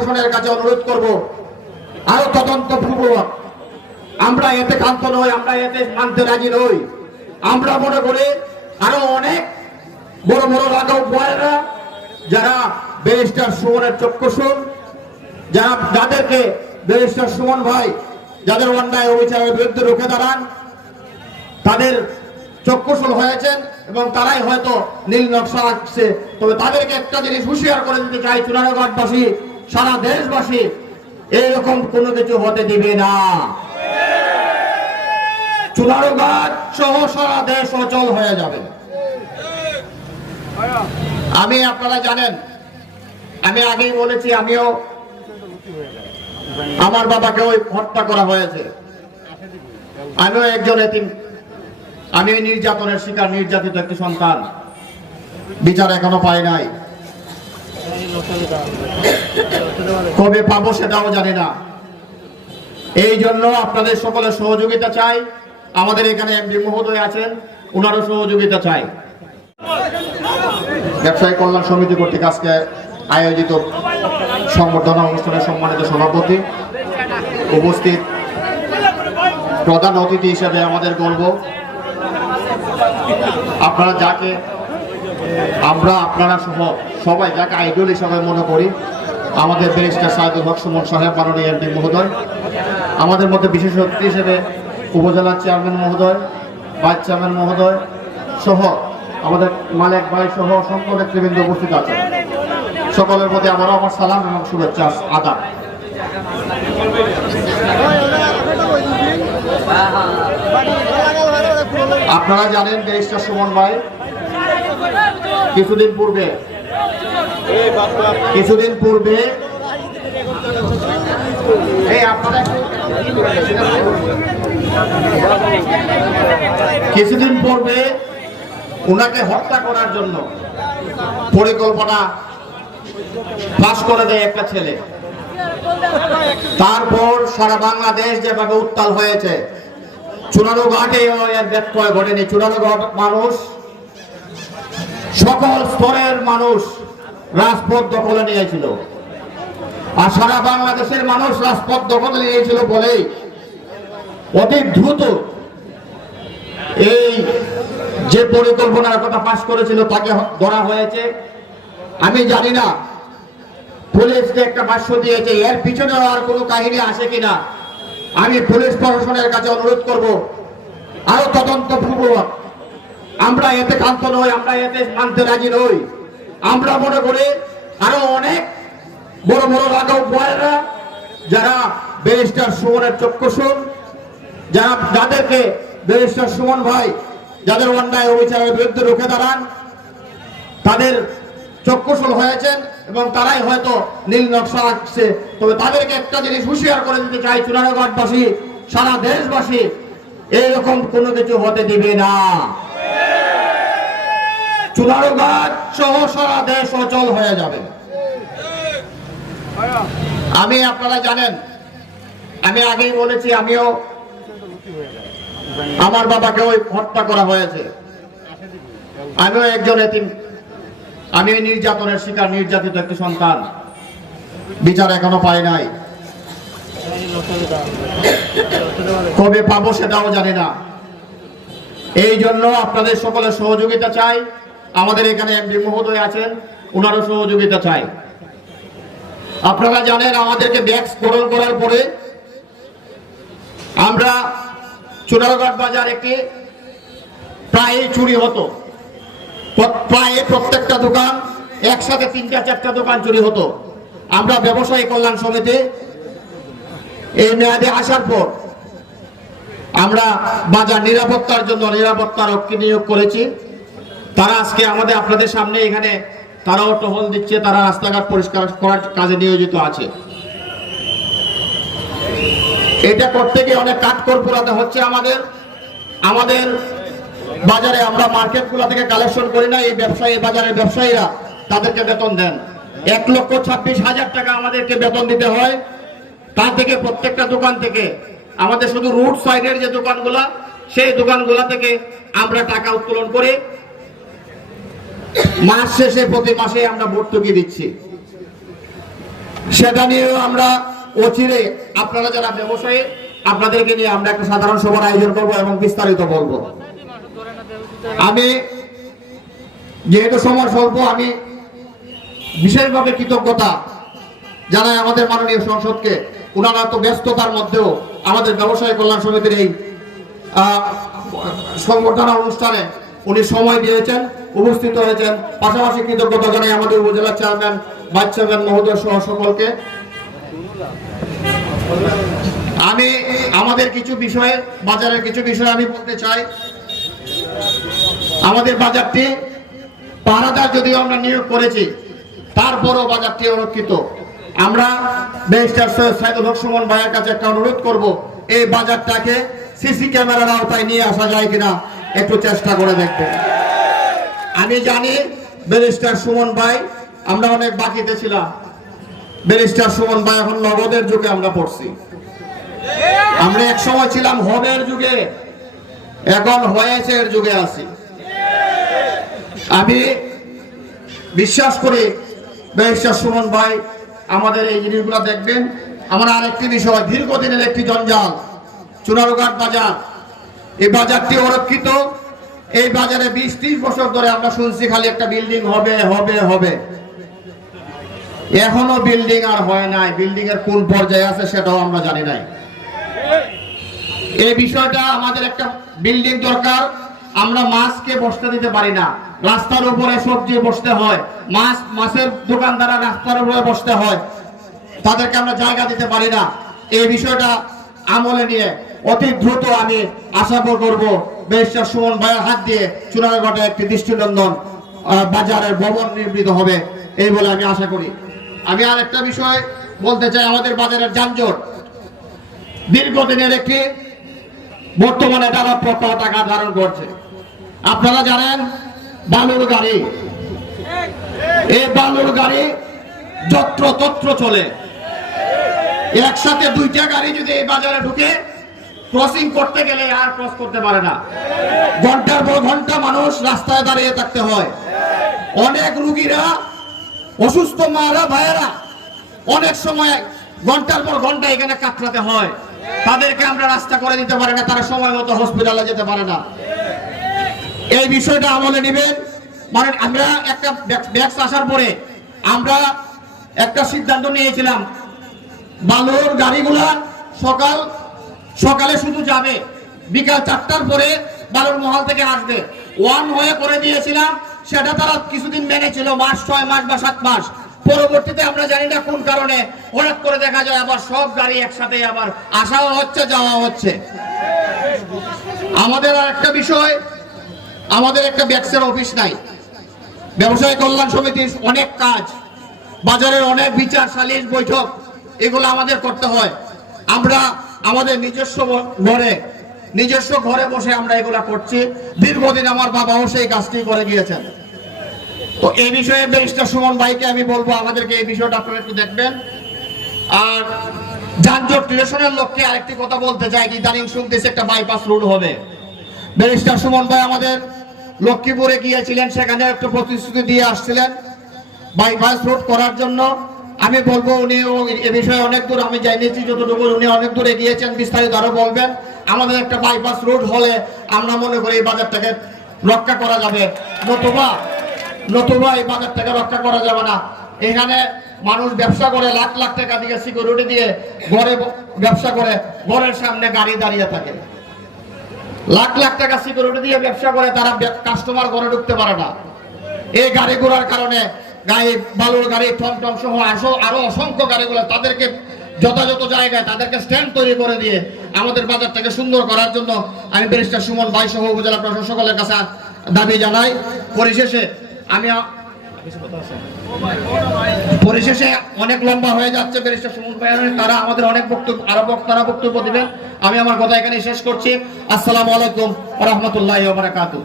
প্রশাসনের কাছে অনুরোধ করব, আরও তদন্ত পূর্বক। আমরা এতে ক্ষান্ত নই, আমরা এতে মানতে রাজি নই। আমরা মনে করি আরও অনেক বড় বড় রাঘব বয়েরা যারা ব্যারিস্টার সুমনের চক্ষুসুন যারা যাদেরকে ব্যারিস্টার সুমন ভাই, যাদের অন্যায় অবিচারের বিরুদ্ধে রুখে দাঁড়ান, তাদের চক্ষুসুল হয়েছেন এবং তারাই হয়তো নীল নকশা আঁকছে। তবে তাদেরকে একটা জিনিস হুঁশিয়ার করে দিতে চাই চুনারগড়বাসী সারা দেশবাসী এইরকম কোনো কিছু হতে দিবে না। চুনারগড় সহ সারা দেশ অচল হয়ে যাবে। আমি আপনারা জানেন, আমি আগেই বলেছি, আমিও আমার বাবাকে ওই হত্যা করা হয়েছে। আমিও একজন এতিম আমি নির্যাতনের শিকার, নির্যাতিত একটি সন্তান। বিচার এখনও পাই নাই। কবে পাবো সেটাও জানি না। এই জন্য আপনাদের সকলের সহযোগিতা চাই। আমাদের এখানে এমডি মহোদয় আছেন ওনারও সহযোগিতা চাই। ব্যবসায়ী কল্যাণ সমিতি কর্তৃক আজকে আয়োজিত সংবর্ধনা অনুষ্ঠানের সম্মানিত সভাপতি উপস্থিত প্রধান অতিথি হিসেবে আমাদের গর্ব। আপনারা যাকে, আমরা, আপনারা সহ সবাই যাকে আইডল হিসাবে মনে করি। আমাদের ব্যারিস্টার সাইদুল হক, সুমন সাহেব, মাননীয় এমপি মহোদয়। আমাদের মধ্যে বিশেষ অতিথি হিসেবে উপজেলার চেয়ারম্যান মহোদয়, ভাইস চেয়ারম্যান মহোদয় সহ আমাদের মালিক ভাই সহ সকল নেতৃবৃন্দ উপস্থিত আছেন। সকলের প্রতি আমারও আমার সালাম এবং শুভেচ্ছা, আদাব। আপনারা জানেন ব্যারিস্টার সুমন ভাই, কিছুদিন পূর্বে কিছুদিন পূর্বে কিছুদিন পূর্বে ওনাকে হত্যা করার জন্য পরিকল্পনা পাশ করে দেয় একটা ছেলে। তারপর সারা বাংলাদেশ যেভাবে উত্তাল হয়েছে চুনারো ঘাটে ঘটেনি। চুনারো ঘাট মানুষ, সকল স্তরের মানুষ রাজপথ দখলে নিয়েছিল। আর সারা বাংলাদেশের মানুষ রাজপথ দখলে নিয়েছিল বলেই অতি দ্রুত এই যে পরিকল্পনার কথা পাশ করেছিল তাকে ধরা হয়েছে। আমি জানি না, পুলিশকে একটা ভাষ্য দিয়েছে, এর পিছনে আর কোনো কাহিনী আসে কিনা। আমি পুলিশ প্রশাসনের কাছে অনুরোধ করব, আরও তদন্ত পূর্বক। আমরা এতে ক্ষান্ত নই, আমরা এতে মানতে রাজি নই। আমরা মনে করি আরও অনেক বড় বড় রাঘব বয়েরা, যারা ব্যারিস্টার সুমনের চক্ষুসুন যারা যাদেরকে ব্যারিস্টার সুমন ভাই, যাদের অন্যায় অবিচারের বিরুদ্ধে রুখে দাঁড়ান, তাদের চক্ষুসুল হয়েছেন এবং তারাই হয়তো নীল নকশা আঁকছে। তবে তাদেরকে একটা জিনিস হুঁশিয়ার করে দিতে চাই চুনারগড়বাসী সারা দেশবাসী এইরকম কোনো কিছু হতে দিবে না। চুনারগড় সহ সারা দেশ অচল হয়ে যাবে। আমি আপনারা জানেন, আমি আগেই বলেছি, আমিও আমার বাবাকে ওই হত্যা করা হয়েছে। আমিও একজন এতিম আমি ওই নির্যাতনের শিকার, নির্যাতিত একটি সন্তান। বিচার এখনও পাই নাই। কবে পাবো সেটাও জানি না। এই জন্য আপনাদের সকলের সহযোগিতা চাই। আমাদের এখানে এমডি মহোদয় আছেন ওনারও সহযোগিতা চাই। আপনারা জানেন আমাদেরকে ব্যাক্স গ্রহণ করার পরে আমরা চুনারঘাট বাজার একটি প্রায় চুরি হতো। প্রায় প্রত্যেকটা দোকান, একসাথে তিনটা, চারটা দোকান চুরি হতো। আমরা ব্যবসায়ী কল্যাণ সমিতি এই মেয়াদে আসার পর আমরা বাজার নিরাপত্তার জন্য নিরাপত্তা রক্ষী নিয়োগ করেছি। তারা আজকে আমাদের আপনাদের সামনে এখানে তারাও টহল দিচ্ছে, তারা রাস্তাঘাট পরিষ্কার করার কাজে নিয়োজিত আছে। এটা করতে গিয়ে অনেক কাঠকর পোড়াতে হচ্ছে আমাদের। আমাদের বাজারে আমরা মার্কেটগুলো থেকে কালেকশন করি না, এই ব্যবসায়ী বাজারের ব্যবসায়ীরা তাদেরকে বেতন দেন। এক লক্ষ ছাব্বিশ হাজার টাকা আমাদেরকে বেতন দিতে হয়। তার থেকে প্রত্যেকটা দোকান থেকে, আমাদের শুধু রুট সাইডের যে দোকানগুলা, সেই দোকানগুলা থেকে আমরা টাকা উত্তোলন করে। মাস শেষে প্রতি মাসে আমরা ভর্তুকি দিচ্ছি। সেটা নিয়েও আমরা অচিরে, আপনারা যারা ব্যবসায়ী, আপনাদেরকে নিয়ে আমরা একটা সাধারণ সভার আয়োজন করব এবং বিস্তারিত বলব। আমি যেহেতু সময় স্বল্প, আমি বিশেষভাবে কৃতজ্ঞতা জানাই আমাদের মাননীয় সংসদকে। ওনারা তো ব্যস্ততার মধ্যেও আমাদের ব্যবসায়ী কল্যাণ সমিতির এই সংবর্ধনা অনুষ্ঠানে উনি সময় দিয়েছেন, উপস্থিত হয়েছেন। পাশাপাশি কৃতজ্ঞতা জানাই আমাদের উপজেলা চেয়ারম্যান, ভাইস চেয়ারম্যান মহোদয় সহ সকলকে। আমি, আমাদের কিছু বিষয়ে, বাজারের কিছু বিষয় আমি বলতে চাই। আমাদের বাজারটি পাহারাদার যদিও আমরা নিয়োগ করেছি, তারপরও বাজারটি অরক্ষিত। আমরা ব্যারিস্টার সৈয়দ সাইদুল হক সুমন ভাইয়ের কাছে একটা অনুরোধ করব, এই বাজারটাকে সিসি ক্যামেরার আওতায় নিয়ে আসা যায় কিনা। একটু চেষ্টা করে দেখবে আমি জানি ব্যারিস্টার সুমন ভাই, আমরা অনেক বাকিতে ছিলাম। ব্যারিস্টার সুমন ভাই এখন নগদের যুগে আমরা পড়ছি। আমরা এক সময় ছিলাম হবের যুগে, এখন হয়েছে এর যুগে আছি। আমি বিশ্বাস করি ব্যারিস্টার সুমন ভাই আমাদের এই জিনিসগুলো দেখবেন। আমার আরেকটি বিষয়, দীর্ঘদিনের একটি জঞ্জাল, চুনারুঘাট বাজার। এই বাজারটি অরক্ষিত। এই বাজারে বিশ ত্রিশ বছর ধরে আমরা শুনছি খালি একটা বিল্ডিং হবে হবে হবে। এখনও বিল্ডিং আর হয় নাই। বিল্ডিং এর কোন পর্যায়ে আছে সেটাও আমরা জানি নাই। এই বিষয়টা আমাদের একটা বিল্ডিং দরকার। আমরা মাছকে বসতে দিতে পারি না। রাস্তার উপরে সবজি বসতে হয়। মাছ, মাছের দোকানদাররা রাস্তার উপরে বসতে হয়। তাদেরকে আমরা জায়গা দিতে পারি না। এই বিষয়টা আমলে নিয়ে অতি দ্রুত আমি আশা করব বেশটা সুমন ভাইয়ের হাত দিয়ে চুনারঘাটে একটি দৃষ্টিনন্দন বাজারের ভবন নির্মিত হবে, এই বলে আমি আশা করি। আমি আর একটা বিষয় বলতে চাই আমাদের বাজারের যানজট। দীর্ঘদিনের একটি বর্তমানে তারা প্রত্যহ টাকা ধারণ করছে। আপনারা জানেন, বালুর গাড়ি, এই বালুর গাড়ি যত্র তত্র চলে। একসাথে দুইটা গাড়ি যদি এই বাজারে ঢুকে ক্রসিং করতে গেলে আর ক্রস করতে পারে না। ঘণ্টার পর ঘণ্টা মানুষ রাস্তায় দাঁড়িয়ে থাকতে হয়। অনেক রুগীরা, অসুস্থ মারা ভাইয়েরা অনেক সময় ঘণ্টার পর ঘণ্টা এখানে কাতরাতে হয়। তাদেরকে আমরা রাস্তা করে দিতে পারি না, তারা সময় মতো হসপিটালে যেতে পারে না। এই বিষয়টা আমলে নেবেন। মানে আমরা একটা ব্যাগস আসার পরে আমরা একটা সিদ্ধান্ত নিয়েছিলাম, বালুর গাড়িগুলা সকাল সকালে শুধু যাবে। বিকাল চারটার পরে বালুর মহল থেকে আসবে। ওয়ান হয়ে করে দিয়েছিলাম, সেটা তারা কিছুদিন মেনেছিল, মাস ছয় মাস বা সাত মাস। পরবর্তীতে আমরা জানি না কোন কারণে হঠাৎ করে দেখা যায় আবার সব গাড়ি একসাথে আবার আসাও হচ্ছে যাওয়া হচ্ছে। আমাদের আর একটা বিষয়, আমাদের একটা ব্যাক্সের অফিস নাই। ব্যবসায়ী কল্যাণ সমিতির অনেক কাজ, বাজারের অনেক বিচার, সালিশ, বৈঠক, এগুলো আমাদের করতে হয়। আমরা আমাদের নিজস্ব ঘরে নিজস্ব ঘরে বসে আমরা এগুলা করছি। দীর্ঘদিন আমার বাবাও সেই কাজটি করে গিয়েছেন। তো এই বিষয়ে ব্যারিস্টার সুমন ভাইকে আমি বলব, আমাদেরকে এই বিষয়টা আপনারা একটু দেখবেন। আর যানজট নিরসনের লক্ষ্যে আরেকটি কথা বলতে চাই, ইদানিং শুনতেছি একটা বাইপাস রোড হবে। ব্যারিস্টার সুমন ভাই আমাদের লক্ষ্মীপুরে গিয়েছিলেন সেখানে একটা প্রতিশ্রুতি দিয়ে আসছিলেন। বাইপাস রোড করার জন্য আমি বলব উনি এ বিষয়ে অনেক দূর আমি জানিয়েছি, যতটুকু উনি অনেক দূরে গিয়েছেন বিস্তারিত আরও বলবেন। আমাদের একটা বাইপাস রোড হলে আমরা মনে করি এই বাজারটাকে রক্ষা করা যাবে। নতুবা নতুবা এই বাজারটাকে রক্ষা করা যাবে না। এখানে মানুষ ব্যবসা করে, লাখ লাখ টাকা দিয়ে সিকিউরিটি দিয়ে ঘরে ব্যবসা করে, ঘরের সামনে গাড়ি দাঁড়িয়ে থাকে। লাখ লাখ টাকা সিকিউরিটি দিয়ে ব্যবসা করে, তারা কাস্টমার ঘরে ঢুকতে পারে না। এই গাড়ি ঘোড়ার কারণে গাড়ি বালুর গাড়ি টম টম সহ আসো আরও অসংখ্য গাড়িগুলো তাদেরকে যথাযথ জায়গায় তাদেরকে স্ট্যান্ড তৈরি করে দিয়ে আমাদের বাজারটাকে সুন্দর করার জন্য আমি ব্যারিস্টার সুমন ভাই সহ উপজেলা প্রশাসক সকলের কাছে দাবি জানাই। পরিশেষে আমি পরিশেষে অনেক লম্বা হয়ে যাচ্ছে ব্যারিস্টার সুমন ভাই তারা আমাদের অনেক বক্তব্য আরও বক্তারা বক্তব্য দিবেন। আমি আমার কথা এখানে শেষ করছি। আসসালামু আলাইকুম রহমতুল্লাহ বারাকাতুহ।